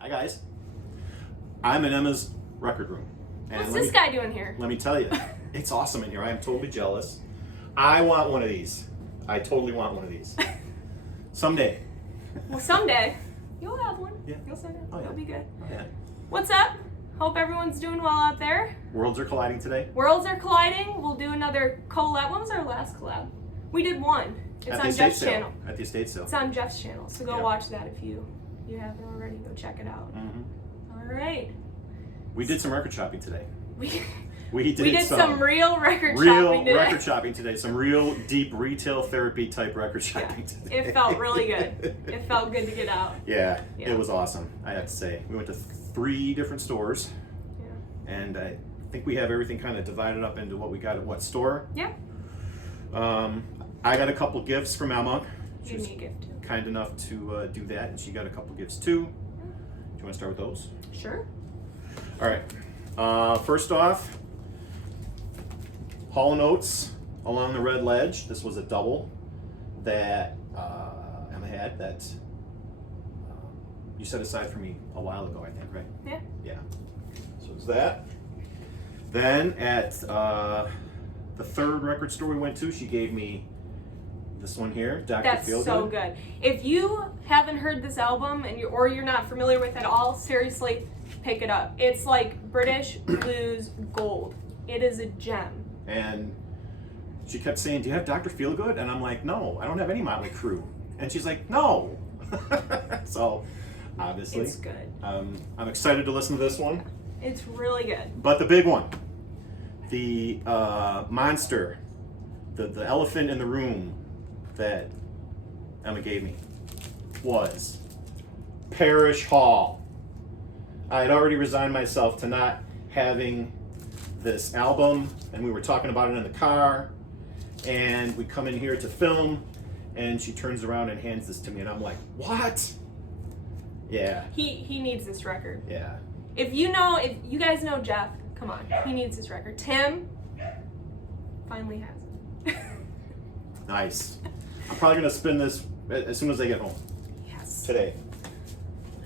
Hi guys, I'm in Emma's record room. And What's this guy doing here? Let me tell you, it's awesome in here. I am totally jealous. I want one of these. I totally want one of these. Someday. Well, someday you'll have one. Yeah. You'll send it. Oh, yeah. It'll be good. Oh, yeah. What's up? Hope everyone's doing well out there. Worlds are colliding today. Worlds are colliding. We'll do another collab. When was our last collab? We did one. It's on Jeff's channel. At the estate sale. It's on Jeff's channel, so go Yeah. watch that if you haven't already. Go check it out. Mm-hmm. All right. We did some record shopping today. We did some some real record shopping today. record shopping today. Some real deep retail therapy type record shopping today. It felt really good. It felt good to get out. Yeah, Yeah. it was awesome. I have to say, we went to 3 different stores, Yeah. and I think we have everything kind of divided up into what we got at what store. Yeah. I got a couple gifts from Emma. She Give was me a gift too. kind enough to do that, and she got a couple gifts too. Do you want to start with those? Sure. All right. First off, Hall & Oates Along the Red Ledge. This was a double that Emma had that you set aside for me a while ago, I think, right? Yeah. Yeah. So it's that. Then at the 3rd record store we went to, she gave me this one here, Dr. That's Feelgood. so good. If you haven't heard this album and you're not familiar with it at all, seriously, pick it up. It's like British blues gold. It is a gem. And she kept saying, "Do you have Dr. Feelgood?" And I'm like, "No, I don't have any Motley Crue." And she's like, "No." So obviously, It's good. I'm excited to listen to this one. It's really good. But the big one, the monster, the elephant in the room that Emma gave me was Parish Hall. I had already resigned myself to not having this album, and we were talking about it in the car, and we come in here to film, and she turns around and hands this to me, and I'm like, what? Yeah. He needs this record. Yeah. If you guys know Jeff, come on, he needs this record. Tim finally has it. Nice. I'm probably gonna spin this as soon as I get home Yes. today.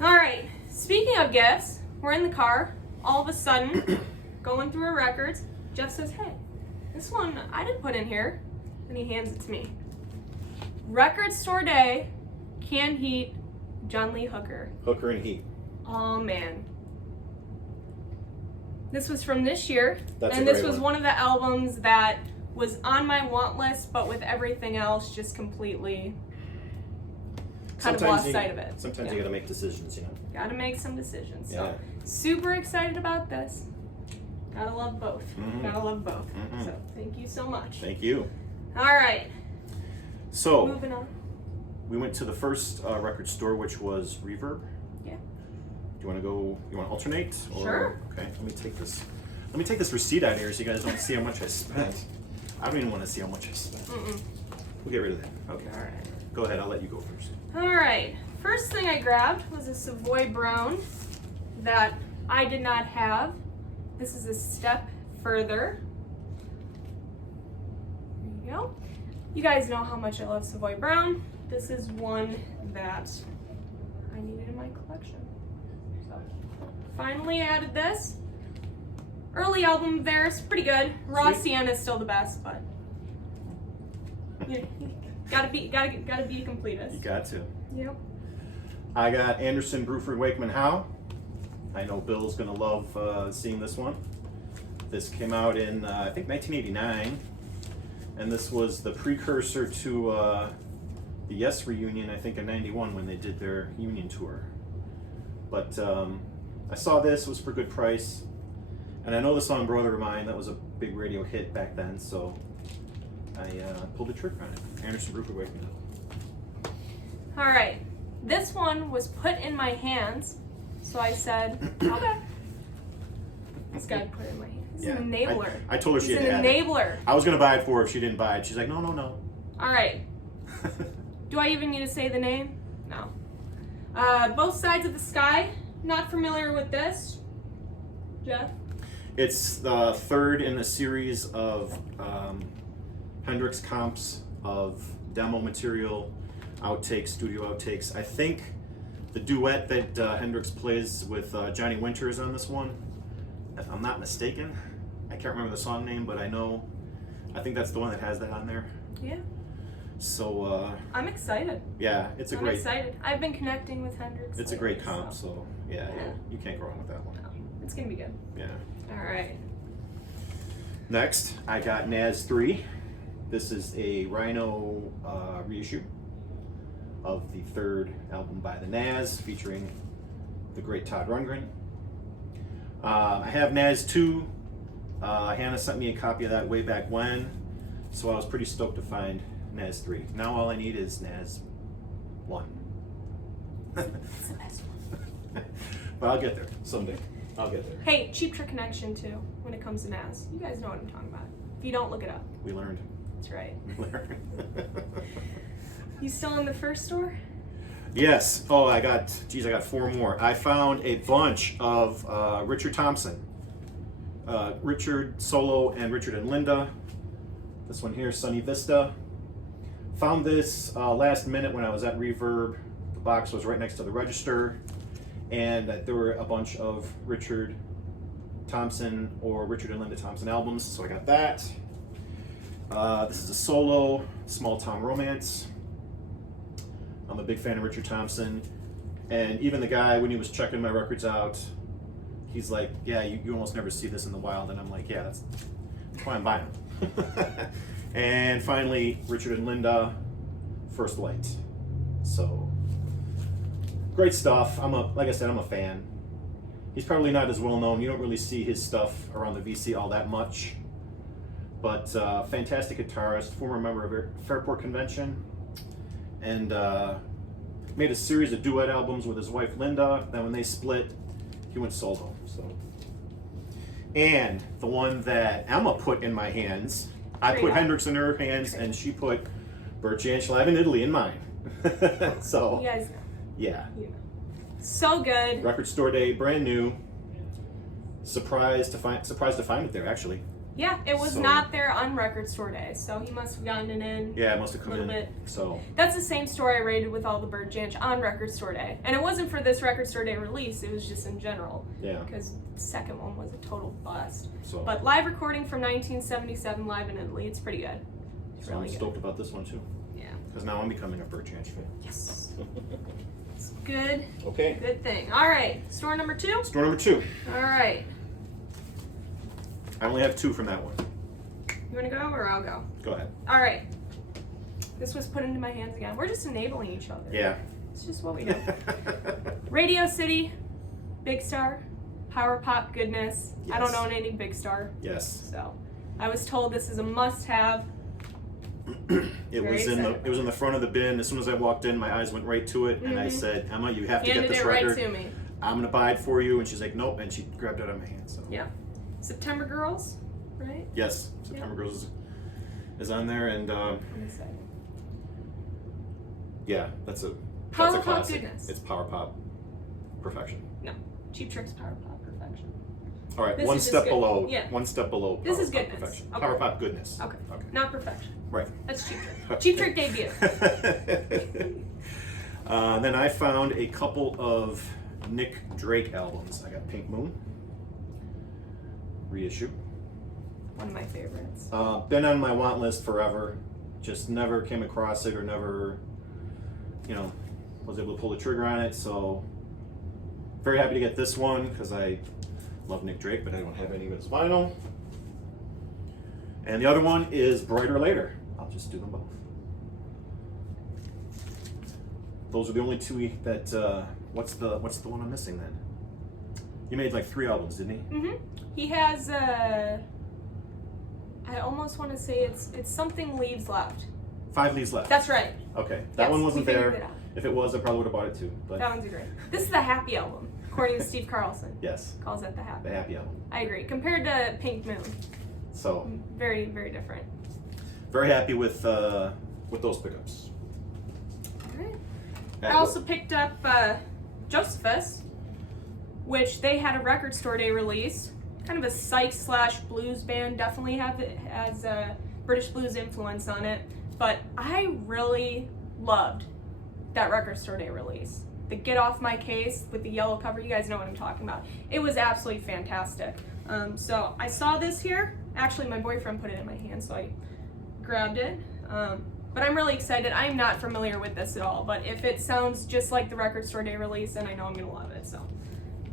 All right. Speaking of gifts, we're in the car. All of a sudden, going through our records, Jeff says, "Hey, this one I didn't put in here," and he hands it to me. Record Store Day, Can Heat, John Lee Hooker. Hooker and Heat. Oh man. This was from this year, That's and a this great was one. one of the albums that was on my want list, but with everything else, just completely kind of lost sight of it. Sometimes Yeah. you gotta make decisions, you know. Gotta make some decisions. Yeah. So super excited about this. Gotta love both. Mhm. Gotta love both. Mhm. So thank you so much. Thank you. All right, So moving on. we went to the first record store, which was Reverb. Yeah. Do you want to go? You want to alternate? Or, Sure. Okay. Let me take this. Let me take this receipt out here so you guys don't see how much I spent. I don't even want to see how much I spent. We'll get rid of that. Okay. All right. Go ahead. I'll let you go first. All right. First thing I grabbed was a Savoy Brown that I did not have. This is a step further. There you go. You guys know how much I love Savoy Brown. This is one that I needed in my collection. So finally added this. Early album of theirs, pretty good. Raw Sweet. Sienna is still the best, but you gotta be a completist. You got to. Yep. I got Anderson, Bruford, Wakeman, Howe. I know Bill's gonna love seeing this one. This came out in I think 1989, and this was the precursor to the Yes reunion. I think in '91 when they did their union tour. But I saw this; it was for a good price, and I know the song "Brother of Mine." That was a big radio hit back then, so I pulled the trigger on it. Anderson, Bruford, Wakeman. All right. This one was put in my hands, so I said, okay. This guy put it in my hands. He's an enabler. I told her she He's had to an have it. enabler. I was gonna buy it for her if she didn't buy it. She's like, no. All right. Do I even need to say the name? No. Both Sides of the Sky. Not familiar with this. Jeff? It's the 3rd in a series of Hendrix comps of demo material, outtakes, studio outtakes. I think The duet that Hendrix plays with Johnny Winters on this one, if I'm not mistaken, I can't remember the song name, but I think that's the one that has that on there. Yeah. So I'm excited. yeah, I'm excited. I've been connecting with Hendrix. It's a great comp, so yeah, you can't go wrong with that one. No, it's gonna be good. Yeah. All right. Next, I got Naz 3. This is a Rhino reissue of the third album by the Naz, featuring the great Todd Rundgren. I have Naz 2. Hannah sent me a copy of that way back when, so I was pretty stoked to find Naz 3. Now all I need is Naz 1. It's the best one. But I'll get there someday. I'll get there. Hey, Cheap Trick Connection too, when it comes to Naz. You guys know what I'm talking about. If you don't, look it up. We learned. That's right. We learned. You still in the first store? Yes. Oh, I got 4 more. I found a bunch of Richard Thompson. Richard Solo and Richard and Linda. This one here, Sunny Vista. Found this last minute when I was at Reverb. The box was right next to the register, and there were a bunch of Richard Thompson or Richard and Linda Thompson albums, so I got that. This is a solo, Small Town Romance. I'm a big fan of Richard Thompson, and even the guy, when he was checking my records out, he's like, yeah, you almost never see this in the wild, and I'm like, yeah, that's why I'm buying them. And finally, Richard and Linda, First Light. So, great stuff. Like I said, I'm a fan. He's probably not as well known. You don't really see his stuff around the VC all that much. But fantastic guitarist, former member of Fairport Convention, and made a series of duet albums with his wife Linda. Then when they split, he went solo. So, and the one that Emma put in my hands, I put Hendrix in her hands, and she put Bert Jansch Live in Italy in mine. So, You guys know. yeah. You know. So good. Record store day, brand new. Surprised to find it there, actually. Yeah, it was So- not there on Record Store Day, so he must have gotten it in. Yeah, it must have come a little in. bit. So, That's the same store I rated with all the Bird Jansch on Record Store Day. And it wasn't for this Record Store Day release, it was just in general. yeah. Because the second one was a total bust. So, But live recording from 1977 live in Italy, it's pretty good. It's so really I'm good. stoked about this one too. Yeah. Because now I'm becoming a Bert Jansch fan. Yes. It's good. Okay. Good thing. All right. Store number 2. Store number 2. All right. I only have 2 from that one. You want to go or I'll go? Go ahead. All right. This was put into my hands again. We're just enabling each other. Yeah. It's just what we do. Radio City, Big Star, Power Pop goodness. I don't Yes. own any Big Star, Yes. so I was told this is a must-have. It Very was in the front of the bin. As soon as I walked in, my eyes went right to it, and I said, "Emma, you have to get Handed this it record. right to me. I'm gonna buy it for you." And she's like, "Nope," and she grabbed it out of my hand. So Yeah. September Girls, right? yes, September Girls is on there, and I'm excited. yeah, that's a Power Pop classic. goodness. It's power pop perfection. No, Cheap Trick's Power Pop perfection. All right, This one is just step good. below. Yeah. One step below. This Power is Pop goodness. perfection. Okay. Power pop goodness. Okay. Okay. Not perfection. Right. That's Cheap Trick. Cheap Trick debut. Then I found a couple of Nick Drake albums. I got Pink Moon reissue. One of my favorites. Been on my want list forever. Just never came across it or never, was able to pull the trigger on it. So very happy to get this one because I love Nick Drake, but I don't have any of his vinyl. And the other one is Brighter Later. I'll just do them both. Those are the only 2 that. What's the one I'm missing then? He made like 3 albums, didn't he? Mm-hmm. He has I almost want to say it's something Leaves Left. 5 Leaves Left. That's right. Okay, that Yes, one we wasn't figured there. it out. If it was, I probably would have bought it too. But That one's great. This is the Happy album, according to Steve Carlson. yes, Calls it the Happy. the Happy album. I agree. Compared to Pink Moon, So very, very different. very happy with those pickups. All right. And I also picked up Josephus, which they had a Record Store Day release. Kind of a psych / blues band. Definitely has a British blues influence on it. But I really loved that Record Store Day release. the Get Off My Case with the yellow cover. You guys know what I'm talking about. It was absolutely fantastic. So I saw this here. Actually, my boyfriend put it in my hand, so I grabbed it. But I'm really excited. I'm not familiar with this at all, but if it sounds just like the Record Store Day release, then I know I'm gonna love it. So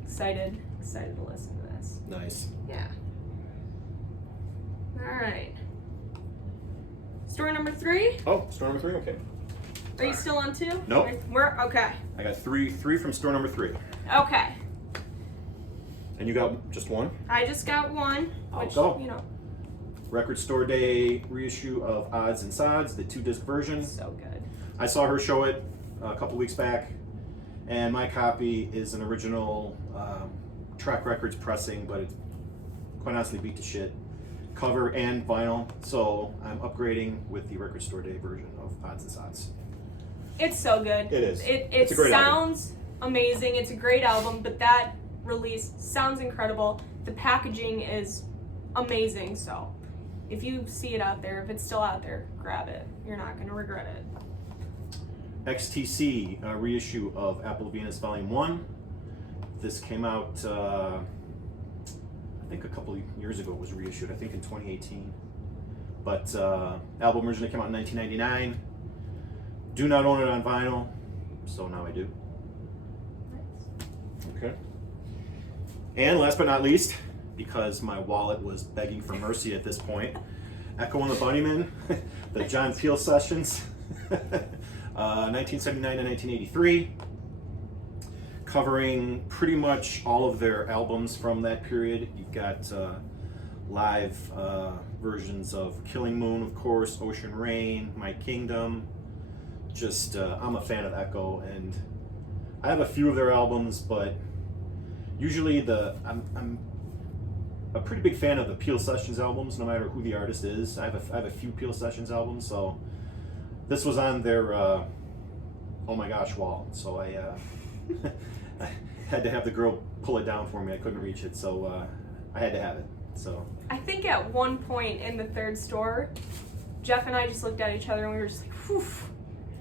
excited to listen to this. Nice. Yeah. All right. Store number 3. Oh, store number 3. Okay. Are you still on 2? Nope. We're okay. I got three from store number 3. Okay. And you got just one? I just got one, I'll which go. you know, Record Store Day reissue of Odds and Sods, the 2-disc version. so good. I saw her show it a couple weeks back, and my copy is an original Track Records pressing, but it quite honestly beat to shit. Cover and vinyl, so I'm upgrading with the Record Store Day version of Odds and Sods. It's so good. It is. It It's a great sounds amazing. It's a great album, but that release sounds incredible. The packaging is amazing, so if you see it out there, if it's still out there, grab it. You're not going to regret it. XTC reissue of Apple Venus Volume 1. This came out, I think a couple of years ago it was reissued, I think in 2018. But album originally came out in 1999. Do not own it on vinyl, so now I do. Okay. And last but not least, because my wallet was begging for mercy at this point, Echo and the Bunnymen, the John Peel sessions, 1979 to 1983, covering pretty much all of their albums from that period. You've got live versions of Killing Moon, of course, Ocean Rain, My Kingdom. Just, I'm a fan of Echo, and I have a few of their albums, but usually I'm a pretty big fan of the Peel Sessions albums, no matter who the artist is. I have a few Peel Sessions albums, so this was on their oh my gosh wall, so I I had to have the girl pull it down for me. I couldn't reach it, so I had to have it. So I think at one point in the third store, Jeff and I just looked at each other and we were just like, whew.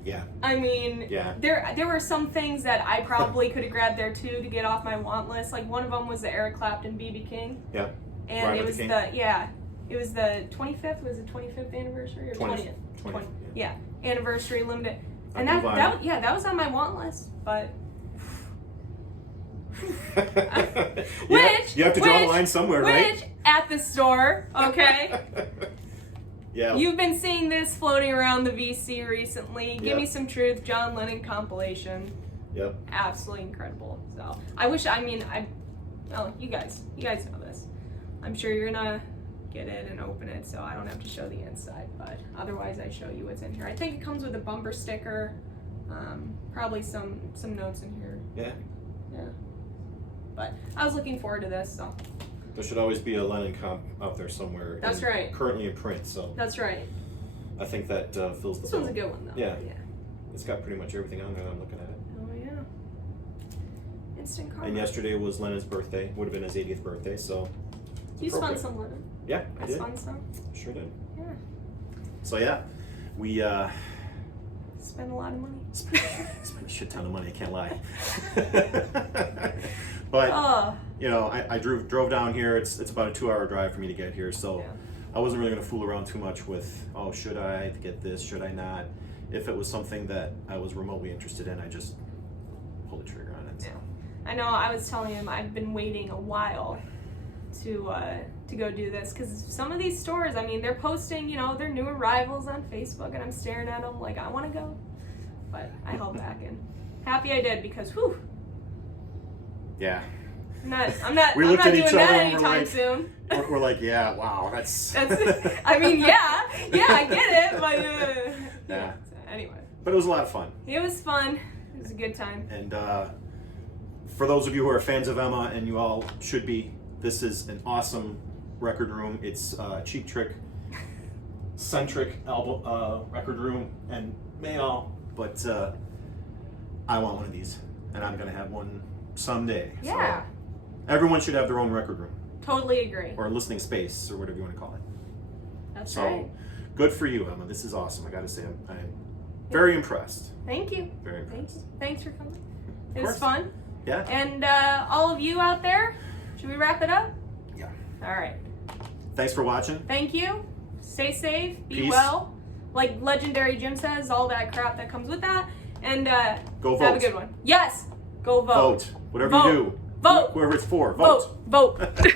yeah. I mean, Yeah. there were some things that I probably could have grabbed there too to get off my want list. Like one of them was the Eric Clapton BB King. Yeah. And Ride it with was the it was the 25th, was it 25th anniversary or 20th? 20th? Yeah, anniversary limited. And Up that in that was on my want list, but You have to draw the line somewhere, right? Which at the store, okay? Yeah. You've been seeing this floating around the VC recently. Give Yep. Me Some Truth, John Lennon compilation. Yep. Absolutely incredible. So you guys know this. I'm sure you're gonna get it and open it, so I don't have to show the inside, but otherwise I show you what's in here. I think it comes with a bumper sticker, probably some notes in here. Yeah. Yeah. But I was looking forward to this, so. There should always be a Lennon comp out there somewhere. That's right. Currently in print, so That's right. I think that fills the This bill. one's a good one, though. Yeah. Yeah. It's got pretty much everything on there. I'm looking at it. Oh, yeah. Instant karma. And yesterday was Lennon's birthday. Would have been his 80th birthday, so. it's You spun appropriate. some Lennon. Yeah, I I did. spun some. Sure did. Yeah. So yeah, we Spend a lot of money. spent a shit ton of money. I can't lie. But Oh. you know, I drove down here. It's about a 2-hour drive for me to get here, so Yeah. I wasn't really going to fool around too much with, oh, should I get this? Should I not? If it was something that I was remotely interested in, I just pulled the trigger on it. So. I know. I was telling him I've been waiting a while to go do this because some of these stores, I mean, they're posting, their new arrivals on Facebook, and I'm staring at them like I want to go, but I held back, and happy I did because whew. Yeah. I'm not We I'm looked not at doing each that other and we're anytime like- soon. We're like, yeah, wow, that's. I mean, yeah, I get it, but Yeah. So anyway, But it was a lot of fun. it was fun. It was a good time. And for those of you who are fans of Emma, and you all should be, this is an awesome record room. It's Cheap Trick centric album record room, and may all, but I want one of these, and I'm gonna have one someday. Yeah, So everyone should have their own record room totally agree. or listening space or whatever you want to call it. That's So right. good for you, Emma. This is awesome. I gotta say, I'm very impressed. Thank you. Very impressed. Thanks for coming. It was fun. Yeah. And all of you out there, should we wrap it up? Yeah. All right. Thanks for watching. Thank you. Stay safe. Be Peace. well. Like Legendary Jim says, all that crap that comes with that. And Go vote. have a good one. Yes. Go vote. Vote. Whatever Vote. you do. Vote. Whoever it's for. Vote. Vote. Vote.